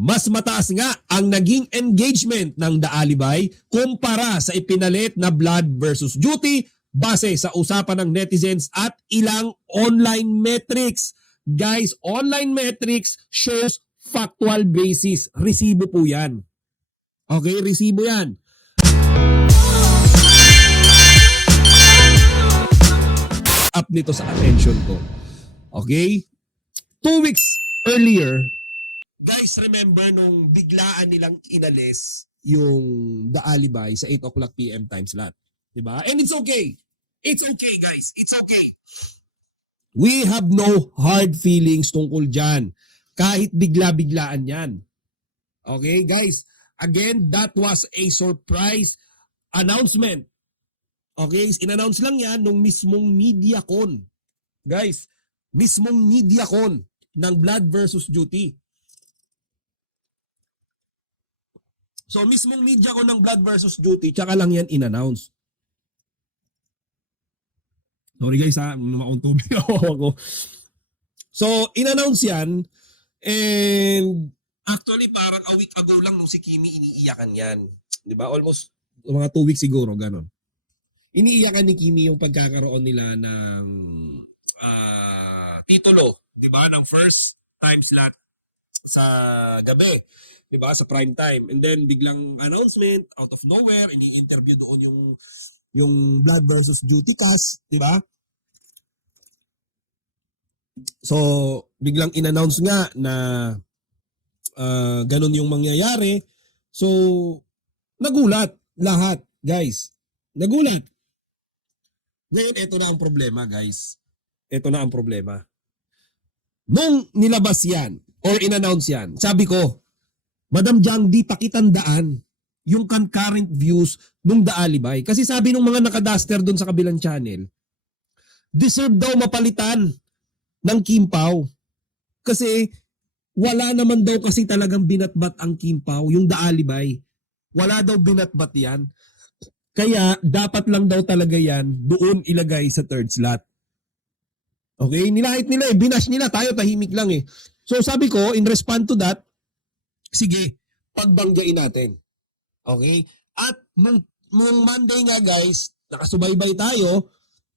Mas mataas nga ang naging engagement ng The Alibay kumpara sa ipinalit na Blood versus Duty base sa usapan ng netizens at ilang online metrics. Guys, online metrics shows factual basis. Resibo po yan. Okay, resibo yan. Up nito sa attention ko. Okay? 2 weeks earlier, guys, remember nung biglaan nilang inalis yung The Alibay sa 8 o'clock PM time slot. Diba? And it's okay. It's okay, guys. It's okay. We have no hard feelings tungkol dyan. Kahit bigla-biglaan yan. Okay, guys? Again, that was a surprise announcement. Okay, in-announce lang yan nung mismong MediaCon. Guys, mismong MediaCon ng Blood versus Duty. So, mismong MediaCon ng Blood versus Duty, tsaka lang yan in-announce. Sorry guys ha, makauntubig ako. So, in-announce yan, and actually parang a week ago lang nung si Kimi iniiyakan yan. Diba? Almost mga 2 weeks siguro, ganon. Iniiyakan ni Kimi yung pagkakaroon nila ng titulo, 'di ba, ng first time slot sa gabi, 'di ba, sa prime time. And then biglang announcement out of nowhere, ini-interview doon yung Blood versus Duty cast, 'di ba? So, biglang in-announce nga na ganun yung mangyayari. So, nagulat lahat, guys. Nagulat. Ngayon, ito na ang problema, guys. Ito na ang problema. Nung nilabas yan, or in-announce yan, sabi ko, Madam Jang, di pakitandaan yung concurrent views nung The Alibay. Kasi sabi nung mga nakadaster dun sa kabilang channel, deserve daw mapalitan ng Kim Pao. Kasi wala naman daw kasi talagang binatbat ang Kim Pao, yung The Alibay. Wala daw binatbat yan. Kaya dapat lang daw talaga yan doon ilagay sa third slot. Okay? Nilahit nila binash nila, tayo tahimik lang eh. So sabi ko, in response to that, sige, pagbanggain natin. Okay? At nung Monday nga guys, nakasubaybay tayo,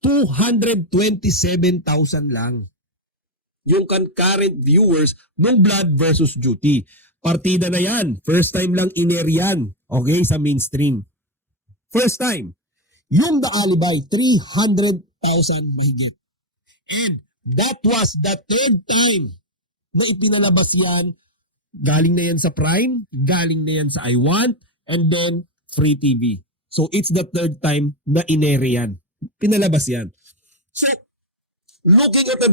227,000 lang yung concurrent viewers ng Blood versus Duty. Partida na yan. First time lang in-air yan. Okay? Sa mainstream. First time. Yung The Alibay, 300,000 mahigit. And that was the third time na ipinalabas yan. Galing na yan sa Prime, galing na yan sa I Want, and then Free TV. So it's the third time na inere yan. Pinalabas yan. So, looking at the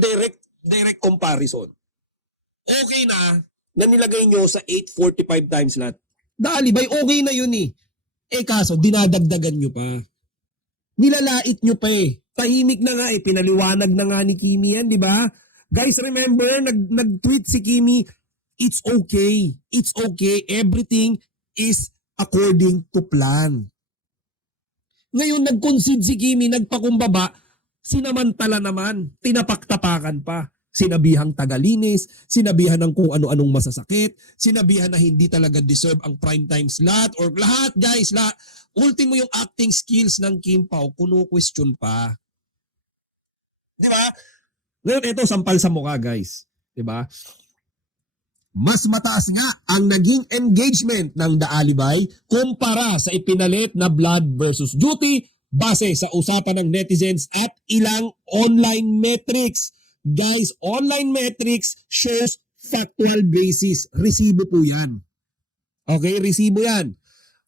direct comparison, okay na nilagay nyo sa 8:45 time slot. The Alibay, okay na yun eh. Eh kaso, dinadagdagan nyo pa. Nilalait nyo pa eh. Tahimik na nga eh. Pinaliwanag na nga ni Kimi yan, di ba? Guys, remember, nag-tweet si Kimi, it's okay. It's okay. Everything is according to plan. Ngayon, nag-concede si Kimi, nagpakumbaba, sinamantala naman, tinapaktapakan pa. Sinabihang tagalinis, sinabihan ng kung ano-anong masasakit, sinabihan na hindi talaga deserve ang primetime slot, or lahat guys, ultimo yung acting skills ng Kim Pao, kuno-question pa. Di ba? Ngayon ito, sampal sa mukha guys. Di ba? Mas mataas nga ang naging engagement ng The Alibay kumpara sa ipinalit na Blood versus Duty base sa usapan ng netizens at ilang online metrics. Guys, online metrics shows factual basis. Resibo po yan. Okay, resibo yan.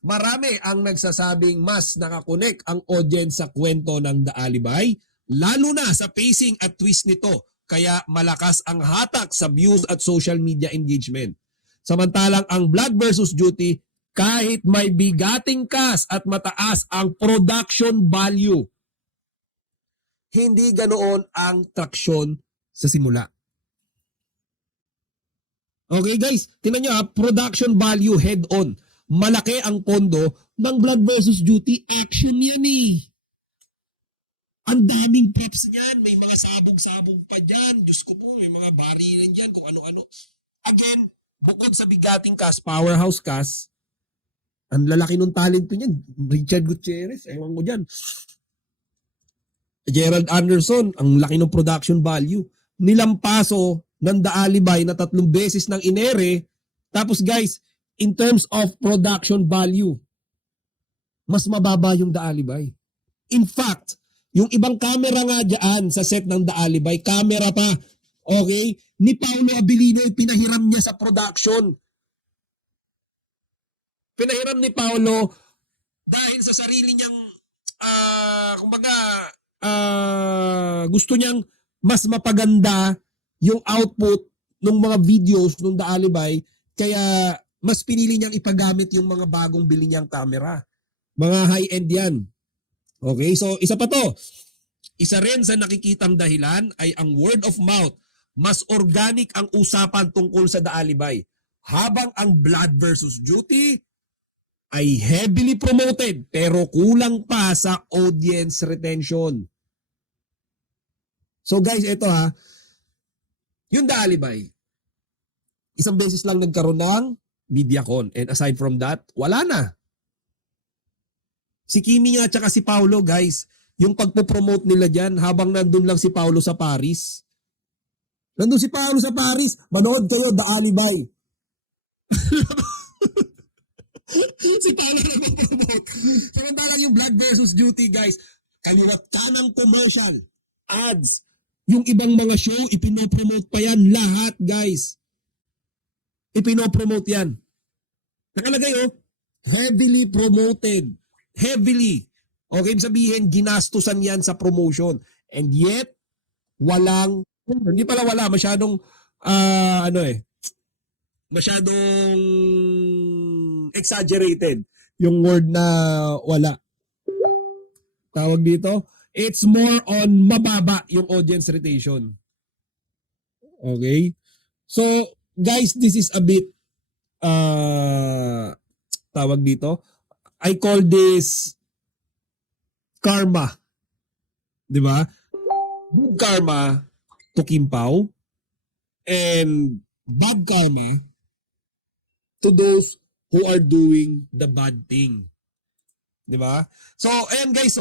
Marami ang nagsasabing mas nakakonek ang audience sa kwento ng The Alibay, lalo na sa pacing at twist nito. Kaya malakas ang hatak sa views at social media engagement. Samantalang ang Blood versus Duty, kahit may bigating cast at mataas ang production value, hindi ganoon ang traksyon sa simula. Okay guys, tingnan nyo production value head-on. Malaki ang pondo ng Blood versus Duty. Action yan eh. Ang daming props niyan. May mga sabog-sabog pa dyan. Diyos ko po, may mga barilan dyan kung ano-ano. Again, bukod sa bigating cast, powerhouse cast, ang lalaki ng talento niyan. Richard Gutierrez, ewan ko dyan. Gerald Anderson, ang laki ng production value. Nilampaso ng The Alibay na 3 beses ng inere. Tapos guys, in terms of production value, mas mababa yung The Alibay. In fact, yung ibang camera nga dyan sa set ng The Alibay, camera pa, okay, ni Paolo Abilino, pinahiram niya sa production. Pinahiram ni Paolo dahil sa sarili niyang, gusto niyang mas mapaganda yung output ng mga videos ng The Alibay, kaya mas pinili niyang ipagamit yung mga bagong bili niyang camera. Mga high-end yan. Okay, so isa pa to. Isa rin sa nakikitang dahilan ay ang word of mouth. Mas organic ang usapan tungkol sa The Alibay. Habang ang Blood versus Duty ay heavily promoted pero kulang pa sa audience retention. So guys, ito yung The Alibay, isang beses lang nagkaroon ng MediaCon, and aside from that, wala na. Si Kimi nga tsaka si Paolo, guys, yung pagpo-promote nila dyan habang nandun lang si Paolo sa Paris. Nandun si Paolo sa Paris, manood kayo The Alibay. Si Paolo nag-promote. Samantalang yung Blood versus Duty, guys, kaliwat kanang commercial, ads, yung ibang mga show, ipinopromote pa yan lahat, guys. Ipinopromote yan. Nakalagay, heavily promoted. Heavily. Okay, sabihin, ginastusan yan sa promotion. And yet, hindi pala wala, masyadong, masyadong exaggerated yung word na wala. Tawag dito, it's more on mababa yung audience retention. Okay? So, guys, this is a bit, tawag dito, I call this karma. Di ba? Good karma to Kim Pao and bad karma to those who are doing the bad thing. Di ba? So, ayan guys,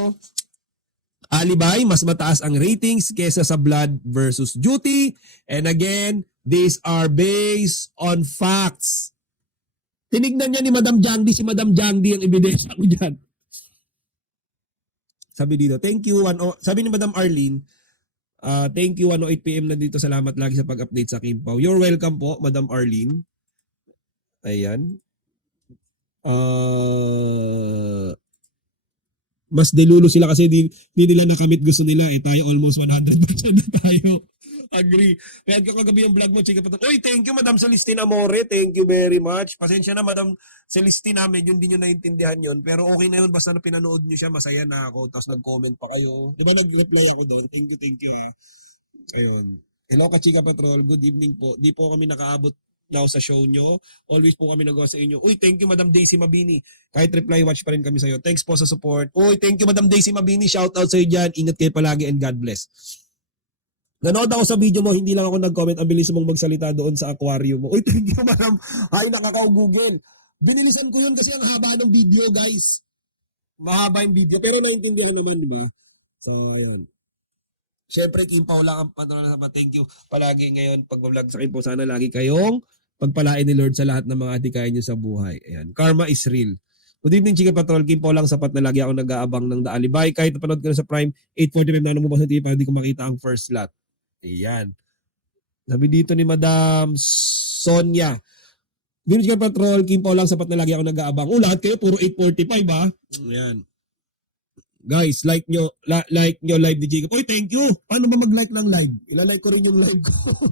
Alibay, mas mataas ang ratings kesa sa Blood versus Duty. And again, these are based on facts. Tinignan niya ni Madam Jangdi, si Madam Jangdi ang ebidensya ko dyan. Sabi dito, thank you, sabi ni Madam Arlene, thank you, 1:08 PM na dito. Salamat lagi sa pag-update sa Kim Pao. You're welcome po, Madam Arlene. Ayan. Mas delulo sila kasi di nila nakamit gusto nila. Tayo almost 100% na tayo. Agree. Kaya kagabi yung vlog mo, chika pa. Uy, thank you, Madam Celestina Amore. Thank you very much. Pasensya na, Madam Celestina. Medyo hindi nyo naintindihan yun. Pero okay na yun. Basta na pinanood nyo siya, masaya na ako. Tapos nag-comment pa kayo. Diba nag-reply ako doon? Thank you. Ayun. Hello, Kachika Patrol. Good evening po. Di po kami nakaabot now sa show nyo. Always po kami nagawa sa inyo. Uy, thank you, Madam Daisy Mabini. Kahit reply watch pa rin kami sa'yo. Thanks po sa support. Uy, thank you, Madam Daisy Mabini. Shout out sa'yo dyan. Ingat kayo palagi and God bless. Nanood ako sa video mo, hindi lang ako nag-comment. Ang bilis mong magsalita doon sa aquarium mo. Uy, thank you, Madam. Ay, nakaka-google. Binilisan ko yun kasi ang haba ng video, guys. Mahaba yung video. Pero naintindihan naman, di ba? So, ayun. Siyempre, Kim Pao lang ang patuloy na thank you palagi ngayon pag-vlog sa akin po. Sana lagi kayong pagpalain ni Lord sa lahat ng mga atikain niyo sa buhay. Ayan. Karma is real. Good evening, Chika Patrol. Kim Pao lang, sapat na lagi ako nag-aabang ng The Alibay. Kahit napanood ko na sa Prime, 8:45 na lumabas na TV, hindi ko makita ang first slot. Ayan. Sabi dito ni Madam Sonia. Good evening, Chika Patrol. Kim Pao lang, sapat na lagi ako nag-aabang. Lahat kayo, puro 8:45 ha. Ayan. Guys, like nyo live ni Jacob. Oy, thank you. Paano ba mag-like ng live? Ilalike ko rin yung live ko.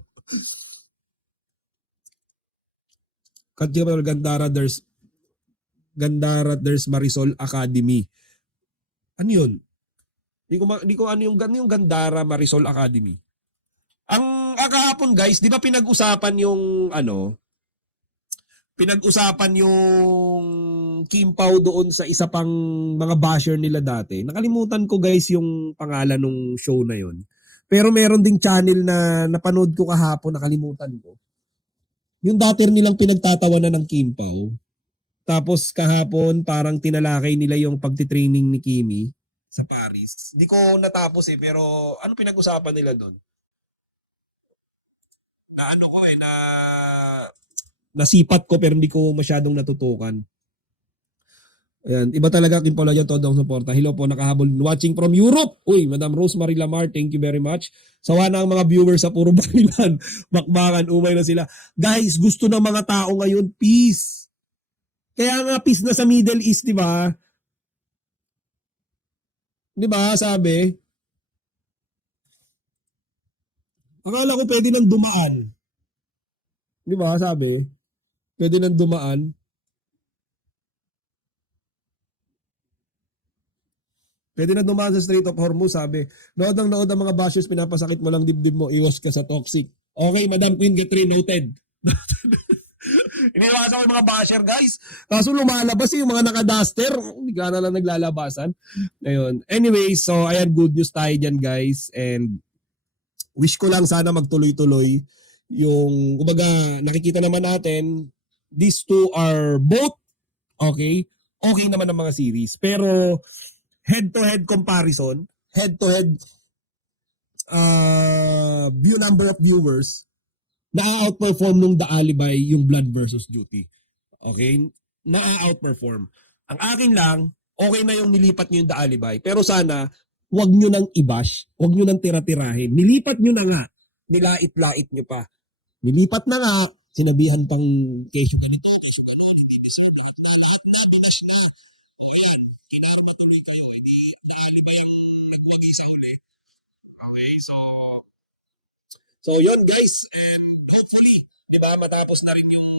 Katjibal Gandara, there's Marisol Academy. Ano yun? Di ko ano yung Gandara Marisol Academy. Ang kahapon guys, di ba pinag-usapan yung Kim Pao doon sa isa pang mga basher nila dati. Nakalimutan ko guys yung pangalan ng show na yon. Pero meron ding channel na napanood ko kahapon, nakalimutan ko. Yung dater nilang pinagtatawanan ng Kim Pao. Tapos kahapon parang tinalakay nila yung pagtitraining ni Kimi sa Paris. Hindi ko natapos pero ano pinag-usapan nila doon? Na ano ko na nasipat ko pero hindi ko masyadong natutukan. Ayan, iba talaga Kim Paula dyan, todo ang suporta. Hello po, nakahabol watching from Europe. Uy, Madam Rosemary Lamar, thank you very much. Sawa na ang mga viewers sa puro bakilan. Bakbakan, umay na sila. Guys, gusto ng mga tao ngayon, peace. Kaya nga peace na sa Middle East, di ba? Di ba, sabi? Akala ko pwede nang dumaan. Di ba, sabi? Pwede nang dumaan. Pwede na dumaan sa Strait of Hormuz, sabi. Nood ang mga bashers, pinapasakit mo lang dibdib mo, iwas ka sa toxic. Okay, Madam Queen Getrin, noted. Iniwasan ko yung mga basher, guys. Kaso lumalabas yung mga naka-duster. Hindi ka na lang naglalabasan. Ayun. Anyway, so ayan, good news tayo dyan, guys. And wish ko lang sana magtuloy-tuloy yung, kumbaga, nakikita naman natin, these two are both, okay naman ang mga series. Pero, head-to-head comparison, head-to-head view number of viewers, na-outperform nung The Alibi yung Blood versus Duty. Okay? Na-outperform. Ang akin lang, okay na yung nilipat nyo yung The Alibi. Pero sana, wag nyo nang i-bash. Wag nyo nang tira-tirahin. Nilipat nyo na nga. Nilait-lait nyo pa. Nilipat na nga. Sinabihan pang kesyo ganito. Okay, so yun guys, and hopefully, 'di ba, matapos na rin yung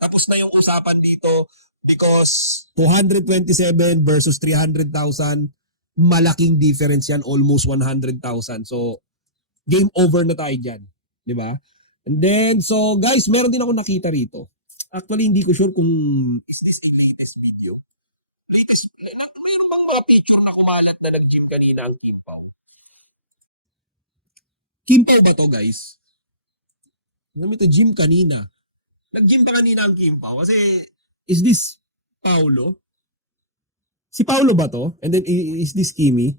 tapos na yung usapan dito because 227 versus 300,000, malaking difference yan, almost 100,000. So game over na tayo diyan, 'di ba? And then so guys, meron din ako nakita rito. Actually, hindi ko sure kung is this the latest video. Mayroon bang mga picture na kumalat na nag-gym kanina ang Kim Pao? Kim Pao ba to, guys? Alam ito, gym kanina. Nag-gym ba kanina ang Kim Pao? Kasi, is this Paulo? Si Paulo ba to? And then, is this Kimi?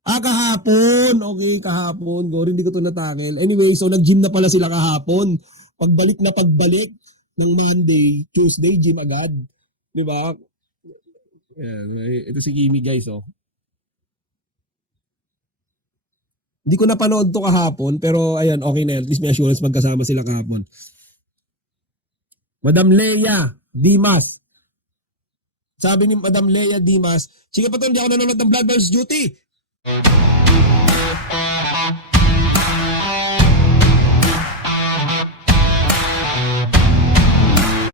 Kahapon. Okay, kahapon. Go, hindi ko to natakil. Anyway, so nag-gym na pala sila kahapon. Pagbalik ng Monday, Tuesday, gym agad. Di ba? Ito si Kimi, guys, oh. Hindi ko napanood to kahapon, pero ayan, okay na yan. At least may assurance magkasama sila kahapon. Madam Leia Dimas. Sabi ni Madam Leia Dimas, sige pa to, hindi ako nanonood ng Blood versus Duty.